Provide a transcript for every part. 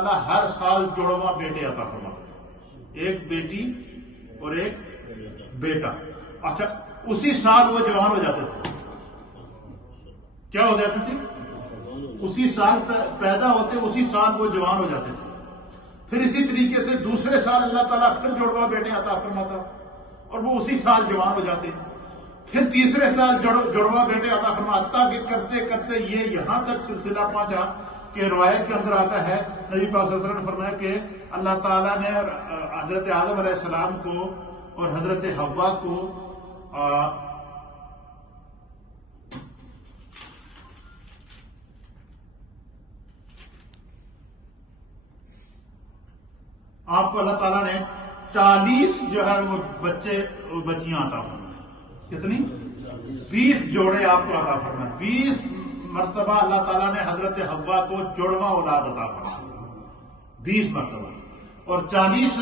تعالیٰ ہر سال جڑواں بیٹے عطا فرماتا تھا، ایک بیٹی اور ایک بیٹا۔ اچھا، اسی سال وہ جوان ہو جاتے تھے، کیا ہو جاتے تھے؟ اسی سال پیدا ہوتے، اسی سال وہ جوان ہو جاتے تھے۔ پھر اسی طریقے سے دوسرے سال اللہ تعالیٰ پھر جڑواں بیٹے عطا فرماتا اور وہ اسی سال جوان ہو جاتے۔ پھر تیسرے سال جڑواں بیٹے عطا فرماتا کہ کرتے کرتے یہ یہاں تک سلسلہ پہنچا کہ روایت کے اندر آتا ہے نبی پاک صلی اللہ علیہ وسلم نے فرمایا کہ اللہ تعالیٰ نے حضرت آدم علیہ السلام کو اور حضرت حوا کو آپ کو اللہ تعالیٰ نے 40 جو ہے وہ بچیاں عطا فرمائیں۔ کتنی؟ 20 جوڑے آپ کو عطا فرمائیں۔ 20 مرتبہ اللہ تعالیٰ نے حضرت حوا کو جوڑواں اولاد عطا فرمائی، 20 مرتبہ۔ اور 40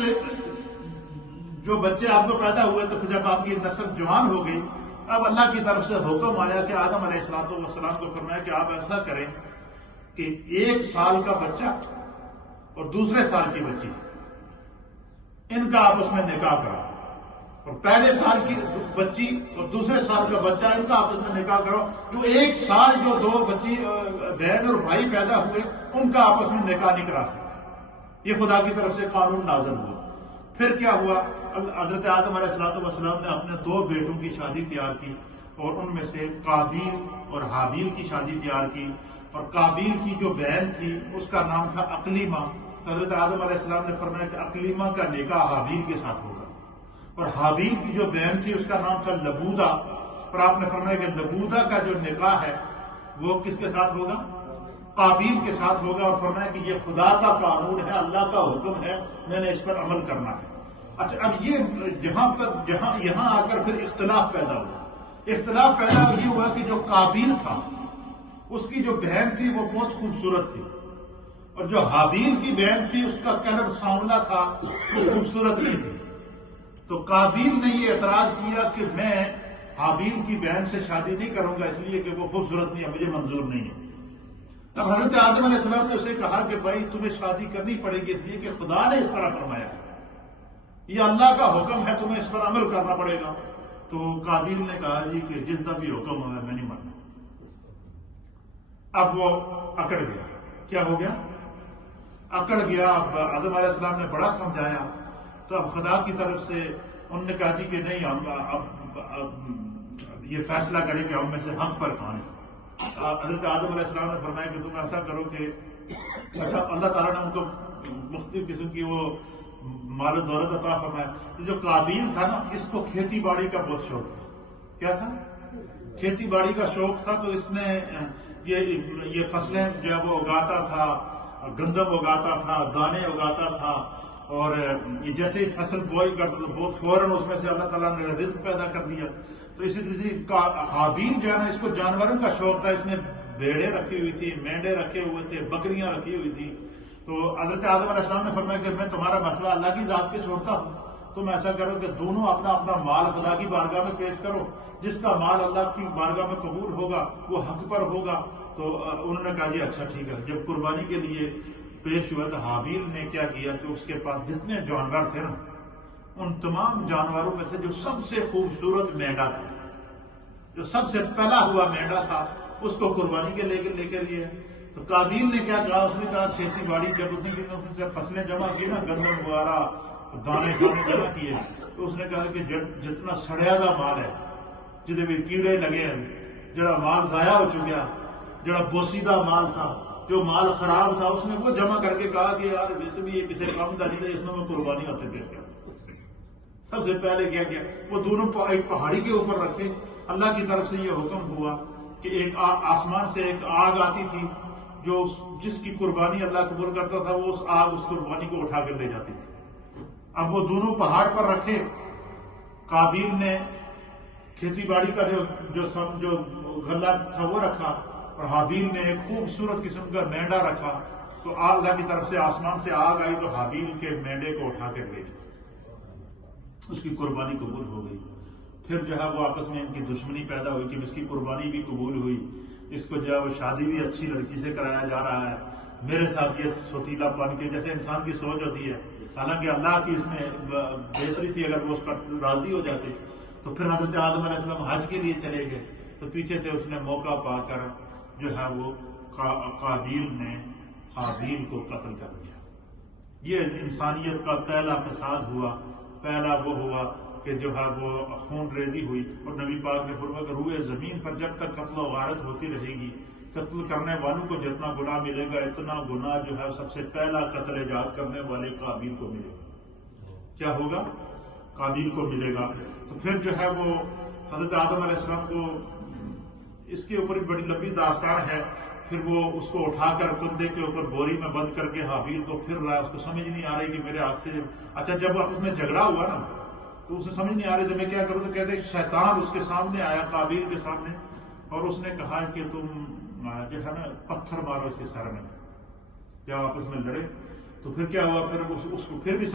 جو بچے آپ کو پیدا ہوئے تو پھر جب آپ کی نسل جوان ہو گئی، اب اللہ کی طرف سے حکم آیا کہ آدم علیہ السلام کو فرمایا کہ آپ ایسا کریں کہ 1 سال کا بچہ اور دوسرے سال کی بچی، ان کا آپس میں نکاح کرو، اور پہلے سال کی بچی اور دوسرے سال کا بچہ ان کا آپس میں نکاح کرو۔ جو 1 سال جو 2 بچی بہن اور بھائی پیدا ہوئے ان کا آپس میں نکاح نہیں کرا سکتے۔ یہ خدا کی طرف سے قانون نازل ہوا۔ پھر کیا ہوا؟ حضرت آدم علیہ السلام نے اپنے 2 بیٹوں کی شادی تیار کی، اور ان میں سے قابیل اور حابیل کی شادی تیار کی، اور قابیل کی جو بہن تھی اس کا نام تھا اقلیمہ۔ حضرت آدم علیہ السلام نے فرمایا کہ اقلیمہ کا نکاح حابیل کے ساتھ ہوگا، اور حابیل کی جو بہن تھی اس کا نام تھا لبودہ، اور آپ نے فرمایا کہ لبودہ کا جو نکاح ہے وہ کس کے ساتھ ہوگا؟ قابیل کے ساتھ ہوگا، اور فرمایا کہ یہ خدا کا قانون ہے، اللہ کا حکم ہے، میں نے اس پر عمل کرنا ہے۔ اچھا، اب یہ یہاں آ کر پھر اختلاف پیدا ہوا۔ اختلاف پیدا یہ ہوا کہ جو قابیل تھا اس کی جو بہن تھی وہ بہت خوبصورت تھی، اور جو حابیل کی بہن تھی اس کا کلر سانولا تھا، وہ خوبصورت نہیں تھی۔ تو قابیل نے یہ اعتراض کیا کہ میں حابیل کی بہن سے شادی نہیں کروں گا، اس لیے کہ وہ خوبصورت نہیں ہے، مجھے منظور نہیں ہے۔ اب حضرت آدم علیہ السلام نے اسے کہا کہ بھائی تمہیں شادی کرنی پڑے گی، اس لیے کہ خدا نے اس طرح فرمایا، یہ اللہ کا حکم ہے، تمہیں اس پر عمل کرنا پڑے گا۔ تو قابیل نے کہا جی کہ جس کا بھی حکم ہوا میں نہیں ماننا۔ اب وہ اکڑ گیا۔ کیا ہو گیا؟ اکڑ گیا۔ اب آدم علیہ السلام نے بڑا سمجھایا، تو اب خدا کی طرف سے انہوں نے کہا جی کہ نہیں، ہم اب یہ فیصلہ کریں کہ ہم میں سے حق پر کون ہے۔ حضرت آدم علیہ السلام نے فرمایا کہ تم ایسا کرو کہ اچھا، اللہ تعالیٰ نے ان کو مختلف قسم کی وہ مال و دولت عطا فرمایا۔ جو قابیل تھا نا، اس کو کھیتی باڑی کا بہت شوق تھا۔ کیا تھا؟ کھیتی باڑی کا شوق تھا، تو اس نے یہ فصلیں جو ہے وہ اگاتا تھا، گندم اگاتا تھا، دانے اگاتا تھا، اور یہ جیسے ہی فصل بوائی کرتا تھا وہ فوراً اس میں سے اللہ تعالیٰ نے رزق پیدا کر دیا۔ تو اسی طرح حابیل جو ہے نا، اس کو جانوروں کا شوق تھا، اس نے بھیڑیں رکھی ہوئی تھی، مینڈے رکھے ہوئے تھے، بکریاں رکھی ہوئی تھی۔ تو حضرت آدم علیہ السلام نے فرمایا کہ میں تمہارا مسئلہ اللہ کی ذات پہ چھوڑتا ہوں، تم ایسا کرو کہ دونوں اپنا اپنا مال خدا کی بارگاہ میں پیش کرو، جس کا مال اللہ کی بارگاہ میں قبول ہوگا وہ حق پر ہوگا۔ تو انہوں نے کہا جی اچھا ٹھیک ہے۔ جب قربانی کے لیے پیش ہوا تو حابیل نے کیا کیا کہ اس کے پاس جتنے جانور تھے نا، ان تمام جانوروں میں سے جو سب سے خوبصورت مینڈا تھا، جو سب سے پہلا ہوا مینڈا تھا، اس کو قربانی کے لے کے لیے۔ تو قابیل نے کیا کہا؟ اس نے کہا کھیتی باڑی جب اس نے فصلیں جمع کی نا، گندم وغیرہ دانے جمع کیے، تو اس نے کہا کہ جتنا سڑیا دا مال ہے، جہاں بھی کیڑے لگے ہیں، جڑا مال ضائع ہو چکا، جڑا بوسیدہ مال تھا، جو مال خراب تھا، اس نے وہ جمع کر کے کہا کہ یار ویسے بھی یہ کسی کام کا نہیں تھا، اس میں قربانی ہاتھ پیش کر۔ سب سے پہلے کیا کیا؟ وہ دونوں ایک پہاڑی کے اوپر رکھے۔ اللہ کی طرف سے یہ حکم ہوا کہ ایک آسمان سے ایک آگ آتی تھی، جو جس کی قربانی اللہ قبول کرتا تھا، وہ اس آگ اس قربانی کو اٹھا کر لے جاتی تھی۔ اب وہ دونوں پہاڑ پر رکھے۔ قابیل نے کھیتی باڑی کا جو غلہ تھا وہ رکھا، اور حابیل نے ایک خوبصورت قسم کا مینڈا رکھا۔ تو اللہ کی طرف سے آسمان سے آگ آئی، تو حابیل کے مینڈے کو اٹھا کر لے گئی، اس کی قربانی قبول ہو گئی۔ پھر جو ہے وہ آپس میں ان کی دشمنی پیدا ہوئی کہ اس کی قربانی بھی قبول ہوئی، اس کو جو ہے وہ شادی بھی اچھی لڑکی سے کرایا جا رہا ہے، میرے ساتھ یہ سوتیلا پن کے جیسے انسان کی سوچ ہوتی ہے، حالانکہ اللہ کی اس میں بہتری تھی، اگر وہ اس پر راضی ہو جاتے تو پھر حضرت آدم علیہ السلام حج کے لیے چلے گئے، تو پیچھے سے اس نے موقع پا کر جو ہے وہ قابیل نے حابیل کو قتل کر دیا۔ یہ انسانیت کا پہلا فساد ہوا، پہلا وہ ہوا کہ جو ہے وہ خون ریزی ہوئی، اور نبی پاک نے فرمایا کہ روئے زمین پر جب تک قتل و غارت ہوتی رہے گی، قتل کرنے والوں کو جتنا گناہ ملے گا اتنا گناہ جو ہے سب سے پہلا قتل ایجاد کرنے والے قابیل کو ملے گا۔ کیا ہوگا؟ قابیل کو ملے گا۔ تو پھر جو ہے وہ حضرت آدم علیہ السلام کو اس کے اوپر بڑی لمبی داستان ہے، پھر وہ اس کو اٹھا کر کندھے کے اوپر بوری میں بند کر کے حابیل کو پھر رہا ہے، اس کو سمجھ نہیں آ رہی کہ میرے ہاتھ سے اچھا جب اس میں جھگڑا ہوا نا تو اسے سمجھ نہیں آ رہی تو میں کیا کروں، تو کہتے شیطان اس کے سامنے آیا قابیل کے سامنے، اور اس نے کہا کہ تم جو ہے نا پتھر مارو اس کے سر میں، جب آپس میں لڑے تو پھر کیا ہوا، پھر اس کو پھر بھی